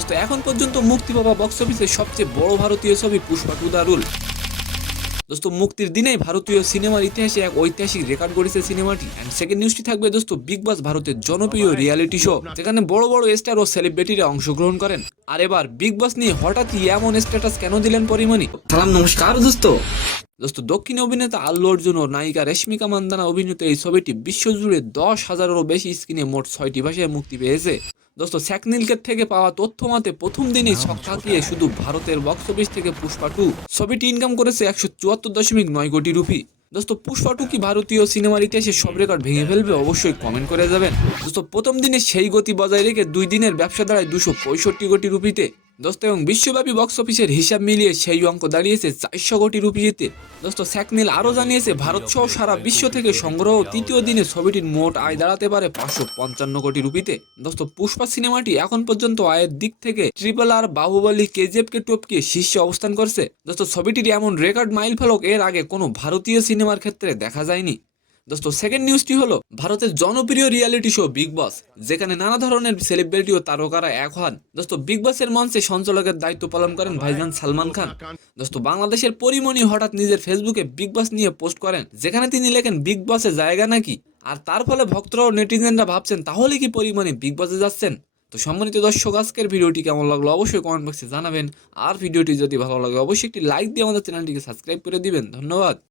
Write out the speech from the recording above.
দোস্ত এখন পর্যন্ত মুক্তি পাওয়া বক্স অফিসের সবচেয়ে বড় ভারতীয় ছবি পুষ্পা টু দ্য রুল। দোস্ত মুক্তির দিনেই ভারতীয় সিনেমার ইতিহাসে এক ঐতিহাসিক রেকর্ড গড়েছে সিনেমাটি। এন্ড সেকেন্ড নিউজটি থাকবে দোস্ত বিগ বস ভারতের জনপ্রিয় রিয়েলিটি শো, যেখানে বড় বড় স্টার ও সেলিব্রিটিরা অংশগ্রহণ করেন। আর এবার বিগ বস নিয়ে হঠাৎই এমন স্ট্যাটাস কেন দিলেন পরিমণি? সালাম নমস্কার দোস্ত। দোস্ত দক্ষিণ অভিনেতা আল্লু অর্জুন ও নায়িকা রেশমিকা মান্দানা অভিনীত এই ছবিটি বিশ্বজুড়ে 10,000-এরও বেশি স্ক্রিনে মোট 6টি ভাষায় মুক্তি পেয়েছে। দোস্ত স্যাকনিলকের থেকে পাওয়া তথ্য মতে প্রথম দিনেই ছক কাঁকিয়ে শুধু ভারতের বক্স অফিস থেকে পুষ্পা টু ছবিটি ইনকাম করেছে 174.9 কোটি রুপি। দোস্ত পুষ্পা টু কি ভারতীয় সিনেমার ইতিহাসে সব রেকর্ড ভেঙে ফেলবে? অবশ্যই কমেন্ট করে যাবেন। দোস্ত প্রথম দিনে সেই গতি বজায় রেখে 2 দিনের ব্যবসা দাঁড়ায় 265 কোটি রুপিতে। দোস্ত এবং বিশ্বব্যাপী বক্স অফিসের হিসাব মিলিয়ে সেই অঙ্ক দাঁড়িয়েছে 400 কোটি রুপিতে। দোস্ত স্যাকনিল আরও জানিয়েছে ভারত সহ সারা বিশ্ব থেকে সংগ্রহ তৃতীয় দিনে ছবিটির মোট আয় দাঁড়াতে পারে 555 কোটি রুপিতে। দোস্ত পুষ্পা সিনেমাটি এখন পর্যন্ত আয়ের দিক থেকে RRR, বাহুবলী, KGF কে টপকিয়ে শীর্ষে অবস্থান করছে। দোস্ত ছবিটির এমন রেকর্ড মাইল ফলক এর আগে কোনো ভারতীয় সিনেমার ক্ষেত্রে দেখা যায়নি। দোস্ত সেকেন্ড নিউজটি হলো ভারতের জনপ্রিয় রিয়েলিটি শো বিগ বস, যেখানে নানা ধরনের সেলিব্রিটি ও তারকারা এক হন। দোস্ত বিগ বসের মঞ্চে সঞ্চালকের দায়িত্ব পালন করেন ভাইজান সালমান খান। দোস্ত বাংলাদেশের পরিমণি হঠাৎ নিজের ফেসবুকে বিগ বস নিয়ে পোস্ট করেন, যেখানে তিনি লেখেন বিগ বসে জায়গা নাকি। আর তার ফলে ভক্তরা ও নেটিজেনরা ভাবছেন তাহলে কি পরিমণি বিগ বসে যাচ্ছেন। তো সম্মানিত দর্শক, আজকের ভিডিওটি কেমন লাগলো অবশ্যই কমেন্ট বক্সে জানাবেন। আর ভিডিওটি যদি ভালো লাগে অবশ্যই একটি লাইক দিয়ে আমাদের চ্যানেলটিকে সাবস্ক্রাইব করে দিবেন। ধন্যবাদ।